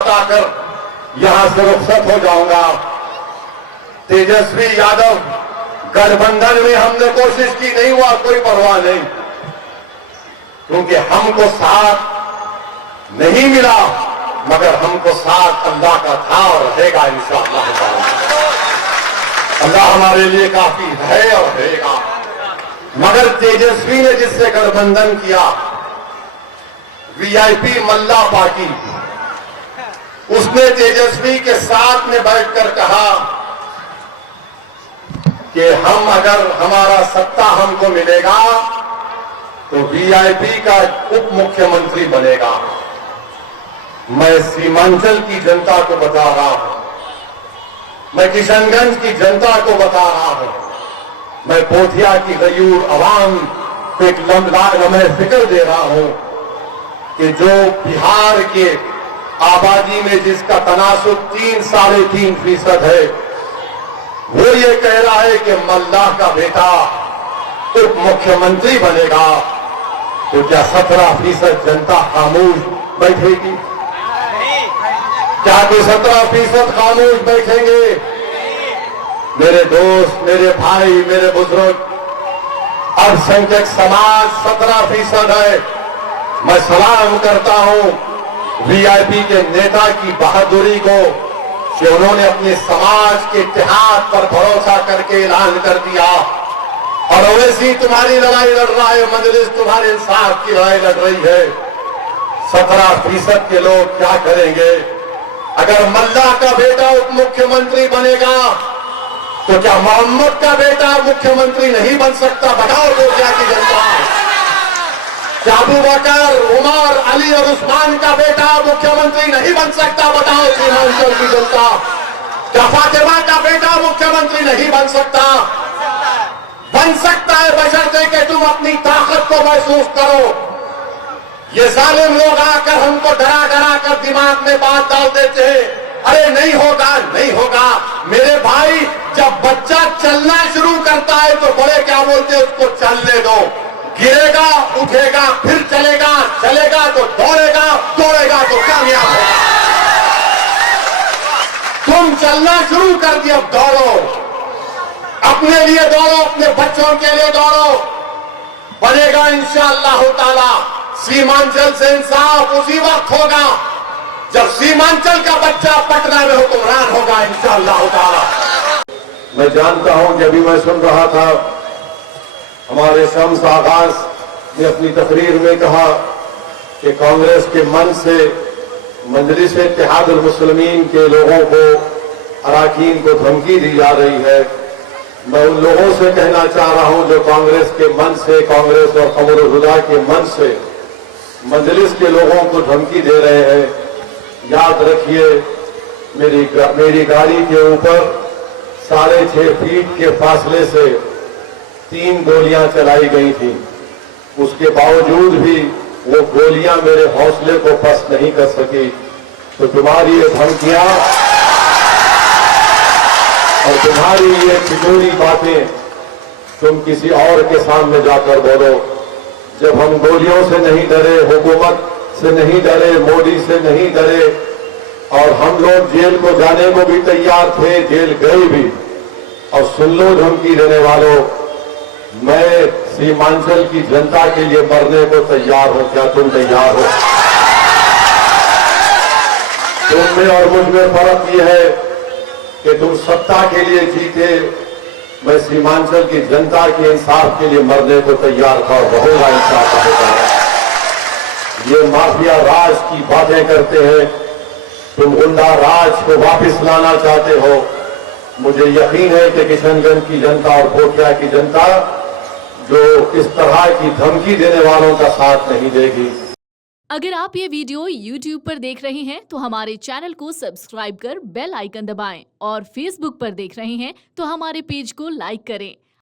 बताकर यहां से रुखसत हो जाऊंगा। तेजस्वी यादव गठबंधन में हमने कोशिश की, नहीं हुआ, कोई परवाह नहीं, क्योंकि हमको साथ नहीं मिला, मगर हमको साथ अल्लाह का था और रहेगा इंशाअल्लाह ताला। अल्लाह हमारे लिए काफी है और रहेगा। मगर तेजस्वी ने जिससे गठबंधन किया, वीआईपी मल्ला पार्टी, उसने तेजस्वी के साथ में बैठकर कहा कि हम, अगर हमारा सत्ता हमको मिलेगा तो वीआईपी का उप मुख्यमंत्री बनेगा। मैं सीमांचल की जनता को बता रहा हूं, मैं किशनगंज की जनता को बता रहा हूं, मैं पोठिया की गयूर अवाम को एक लम्हे फिक्र दे रहा हूं कि जो बिहार के आबादी में जिसका तनासुब 3-3.5% है, वो ये कह रहा है कि मल्लाह का बेटा उप मुख्यमंत्री बनेगा, तो क्या 17% जनता खामोश बैठेगी? क्या कोई 17% खामोश बैठेंगे? मेरे दोस्त, मेरे भाई, मेरे बुजुर्ग, अल्पसंख्यक समाज 17% है। मैं सलाम करता हूं वीआईपी के नेता की बहादुरी को कि उन्होंने अपने समाज के इत्तेहाद पर भरोसा करके ऐलान कर दिया। और अवैसी तुम्हारी लड़ाई लड़ रहा है, मजलिस तुम्हारे इंसाफ की लड़ाई लड़ रही है। 17% के लोग क्या करेंगे? अगर मल्ला का बेटा उप मुख्यमंत्री बनेगा तो क्या मोहम्मद का बेटा मुख्यमंत्री नहीं बन सकता? बताओ गोटिया की जनता। क्या अबू बकर, उमर, अली और उस्मान का बेटा मुख्यमंत्री नहीं बन सकता? बताओ सीमांचल की जनता। क्या फातिमा का बेटा मुख्यमंत्री नहीं बन सकता? बन सकता है, बशर्ते कि तुम अपनी ताकत को महसूस करो। ये जालिम लोग आकर हमको डरा डरा कर दिमाग में बात डाल देते हैं, अरे नहीं होगा, नहीं होगा। मेरे भाई, जब बच्चा चलना शुरू करता है तो बड़े क्या बोलते हैं, उसको चलने दो। गिरेगा, उठेगा, फिर चलेगा, चलेगा तो दौड़ेगा, दौड़ेगा तो कामयाब होगा। तुम चलना शुरू कर दिया, अब दौड़ो, अपने लिए दौड़ो, अपने बच्चों के लिए दौड़ो। बनेगा इंशाअल्लाह ताला। सीमांचल से इंसाफ उसी वक्त होगा जब सीमांचल का बच्चा पटना में हुक्मरान होगा इंशाअल्लाह ताला। मैं जानता हूं कि अभी मैं सुन रहा था, हमारे शम्स आगाज ने अपनी तकरीर में कहा कि कांग्रेस के मन से मजलिस इत्तेहादुल मुस्लिमीन के लोगों को, अरकान को धमकी दी जा रही है। मैं उन लोगों से कहना चाह रहा हूं जो कांग्रेस के मन से, कांग्रेस और कमरुल हुदा के मन से मजलिस के लोगों को धमकी दे रहे हैं, याद रखिए, मेरी गाड़ी के ऊपर 6.5 फीट के फासले से 3 गोलियां चलाई गई थी। उसके बावजूद भी वो गोलियां मेरे हौसले को पस्त नहीं कर सकी। तो तुम्हारी ये धमकियां और तुम्हारी ये फिजूली बातें तुम किसी और के सामने जाकर बोलो। जब हम गोलियों से नहीं डरे, हुकूमत से नहीं डरे, मोदी से नहीं डरे, और हम लोग जेल को जाने को भी तैयार थे, जेल गए भी। और सुन लो धमकी देने वालों, मैं सीमांचल की जनता के लिए मरने को तैयार हूं। क्या तुम तैयार हो? तुम में और मुझ में फर्क यह है कि तुम सत्ता के लिए जीते, मैं सीमांचल की जनता के इंसाफ के लिए मरने को तैयार था और रहूंगा इंशाअल्लाह। ये माफिया राज की बातें करते हैं, तुम गुंडा राज को वापस लाना चाहते हो। मुझे यकीन है कि किशनगंज की जनता और पोठिया की जनता जो इस तरह की धमकी देने वालों का साथ नहीं देगी। अगर आप ये वीडियो YouTube पर देख रहे हैं तो हमारे चैनल को सब्सक्राइब कर बेल आइकन दबाएं, और Facebook पर देख रहे हैं तो हमारे पेज को लाइक करें।